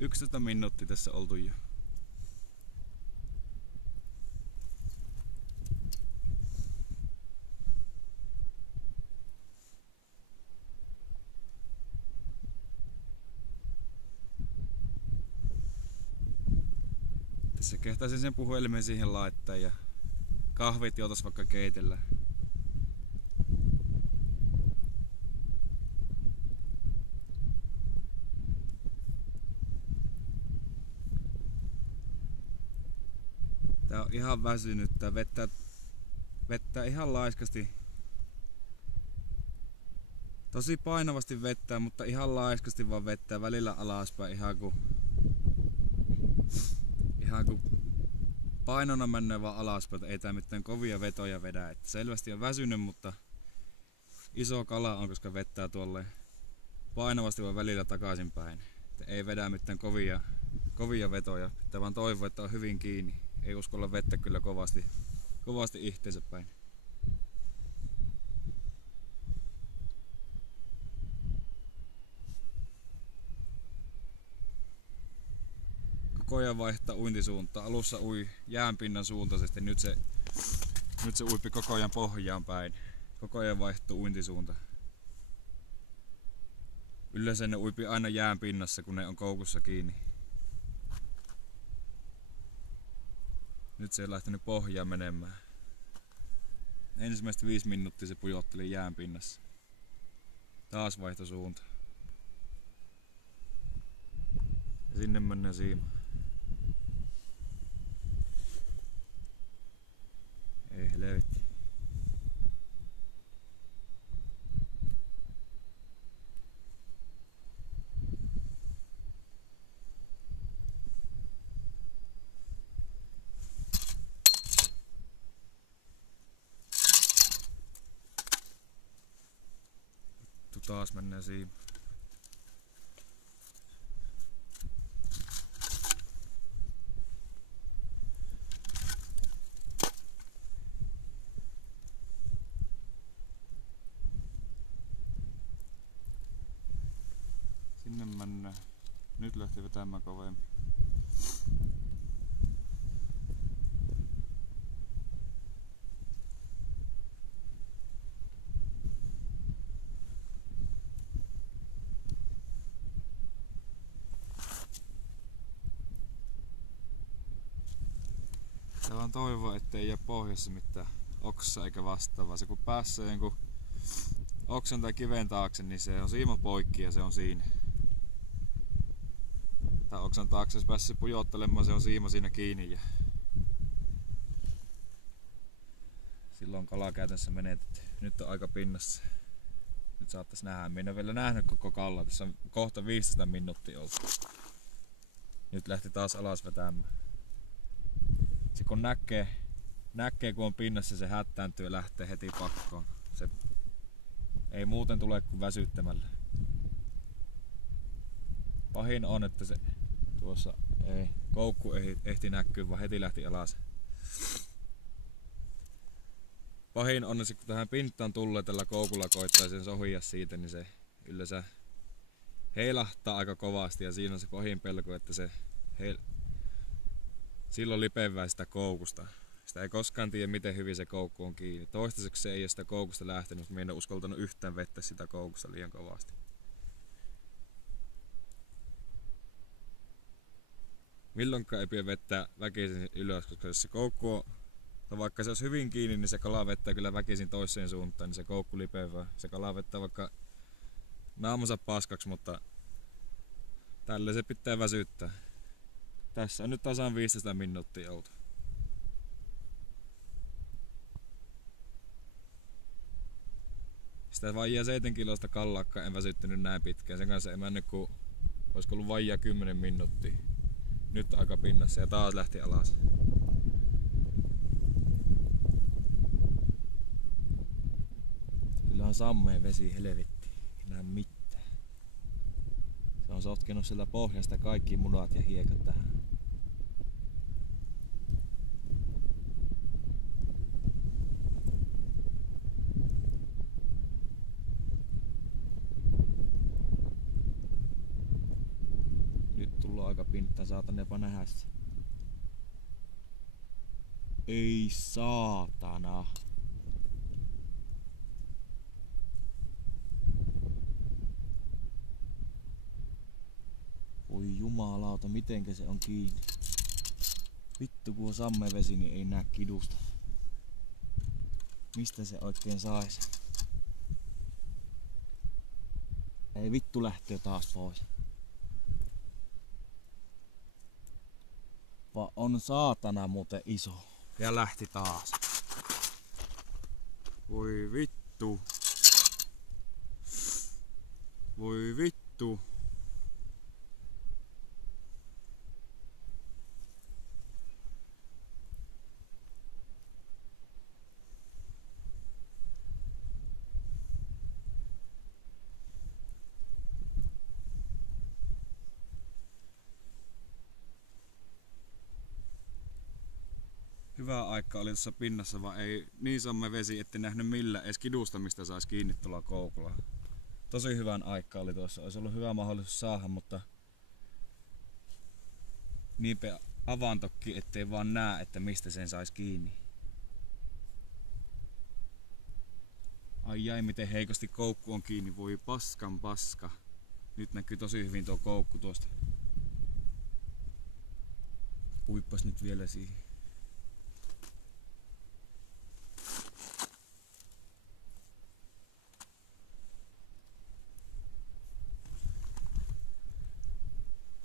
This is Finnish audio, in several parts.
11 minuuttia tässä oltu jo. Tässä kehtaisin sen puhelimen siihen laittaa ja kahvit joutais vaikka keitellä. Tää on ihan väsynyt. Tää vettää ihan laiskasti. Tosi painavasti vettää, mutta ihan laiskasti vaan vettää välillä alaspäin ihan kun painona menee vaan alaspäin, ei tää mitään kovia vetoja vedä. Että selvästi on väsynyt, mutta iso kala on, koska vettää tuolle painavasti vaan välillä takaisinpäin. Että ei vedä mitään kovia vetoja. Pitää vaan toivoa, että on hyvin kiinni. Ei uskalla vettä kyllä kovasti itteensä päin. Koko ajan vaihtaa uintisuuntaa. Alussa ui jäänpinnan suuntaisesti, nyt se uipi koko ajan pohjaan päin. Koko ajan vaihtuu uintisuunta. Yleensä ne uipi aina jään pinnassa, kun ne on koukussa kiinni. Nyt se ei lähtenyt pohjaan menemään. Ensimmäistä 5 minuuttia se pujotteli jään pinnassa. Taas vaihto suunta. Ja sinne mennään siimaan. Ei helvetti. Taas mennään siimaan. Sinne mennään. Nyt lähti vetämään kovemmin. Tää vaan toivoo, ettei jää pohjassa mitään oksaa eikä vastaavaa. Se kun pääsee jonkun oksan tai kiven taakse, niin se on siima poikki ja se on siinä. Tai oksan taakse jos pääsee pujottelemaan, se on siima siinä kiinni. Ja silloin kala käytännössä menetetty. Nyt on aika pinnassa. Nyt saattais nähdä. Minä en ole vielä nähnyt koko kallaa. Tässä on kohta 15 minuuttia ollut. Nyt lähti taas alas vetämään. Se kun näkee kun on pinnassa, se hättääntyy ja lähtee heti pakkoon. Se ei muuten tule kuin väsyttämällä. Pahin on, että se tuossa ei koukku ehti näkyä, vaan heti lähti alas. Pahin on se, kun tähän pintaan tulee tällä koukulla koittaa sen sohia siitä, niin se yleensä heilahtaa aika kovasti ja siinä on se pahin pelko, että se silloin lipevää sitä koukusta. Sitä ei koskaan tiedä, miten hyvin se koukku on kiinni. Toistaiseksi se ei ole sitä koukusta lähtenyt, mutta minä en ole uskaltanut yhtään vettä sitä koukusta liian kovasti. Milloinkaan ei pidä vettä väkisin ylös, koska jos se koukku on, tai vaikka se olisi hyvin kiinni, niin se kala vettää kyllä väkisin toiseen suuntaan, niin se koukku lipevää. Se kala vettää vaikka naamansa paskaksi, mutta tälle se pitää väsyttää. Tässä on nyt tasan 15 minuuttia oltu. Sitä vaijaa 7 kilosta kallaakkaan en väsyttynyt näin pitkään. Sen kanssa en mennyt kun olisiko ollut vaijaa 10 minuuttia. Nyt aika pinnassa ja taas lähti alas. Kyllä on sammeen vesi helvetti. Ei näe mitään. Se on sotkenut sieltä pohjasta kaikki munat ja hiekat tähän. Tuolla on aika pinta, saatan jopa nähdä se. Ei saatana. Voi jumalauta, mitenkä se on kiinni. Vittu kun on sammevesi, niin ei näe kidusta. Mistä se oikein sais? Ei vittu lähtee taas pois. Vaan on saatana muuten iso. Ja lähti taas. Voi vittu. Voi vittu. Hyvä aika oli tuossa pinnassa, vaan ei niin samme vesi, etti nähnyt millään edes kidusta, mistä saisi kiinni tuolla koukulla. Tosi hyvän aika oli tuossa, olisi ollut hyvä mahdollisuus saada, mutta niinpä avantokki, ettei vaan näe, että mistä sen saisi kiinni. Ai jäi, miten heikosti koukku on kiinni, voi paskan paska. Nyt näkyy tosi hyvin tuo koukku tuosta. Uippas nyt vielä siihen.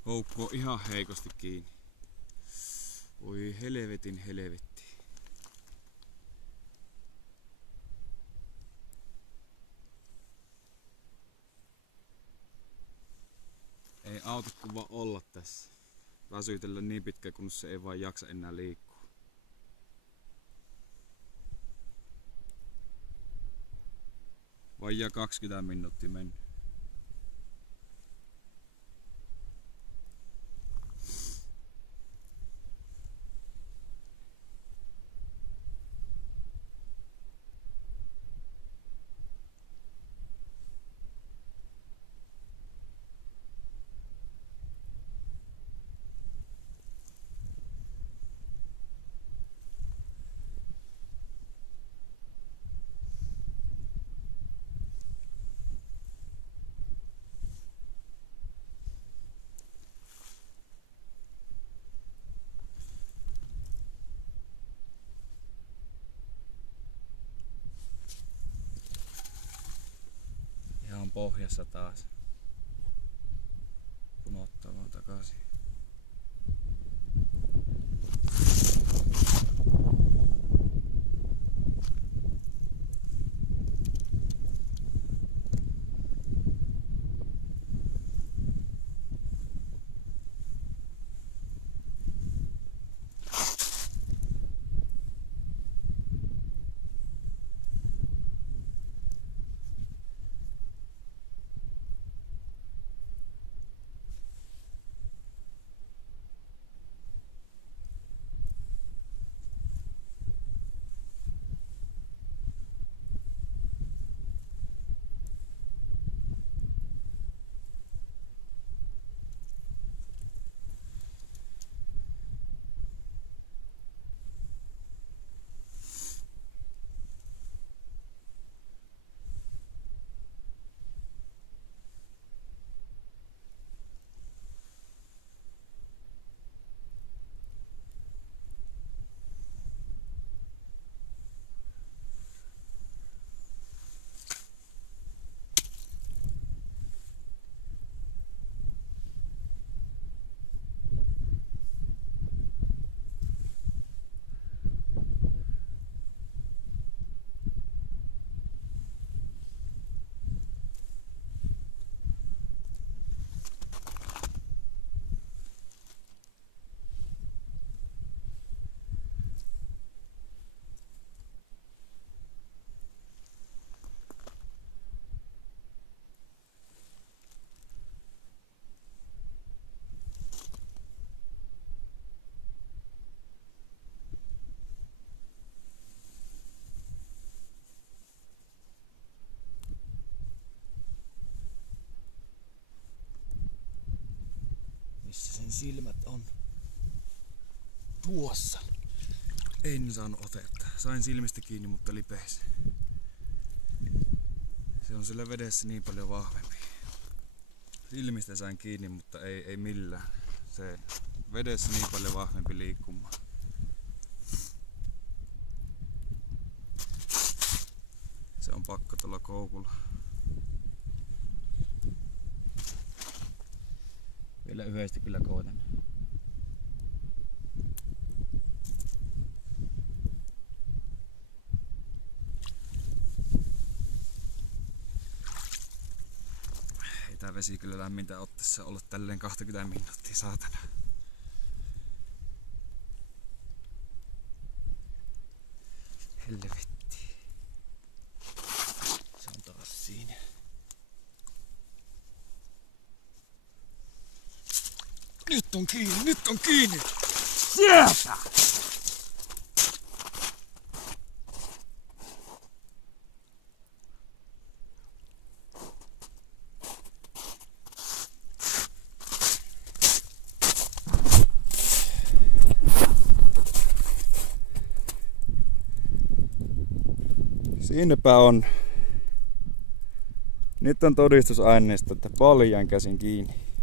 Koukku on ihan heikosti kiinni. Voi helvetin helvetti. Ei auta kuin vaan olla tässä. Väsytellä niin pitkä, kun se ei vaan jaksa enää liikkua. Vajaa 20 minuuttia mennyt. Ihan pohjassa taas. Punottamaan takaisin. Missä sen silmät on? Tuossa. En saanut otetta. Sain silmistä kiinni, mutta lipehsi. Se on sillä vedessä niin paljon vahvempi. Silmistä sain kiinni, mutta ei millään. Se vedessä niin paljon vahvempi liikkumaan. Se on pakko tuolla koukulla. Vielä yhdesti kyllä koitan. Ei tää vesi kyllä lämmintä ottaessa olla tälleen 20 minuuttia, saatana. Helvetti. Se on taas siinä. Nyt on kiinni, nyt on kiinni! Sieltä! Siinäpä on. Nyt on todistusaineisto, että paljain käsin kiinni.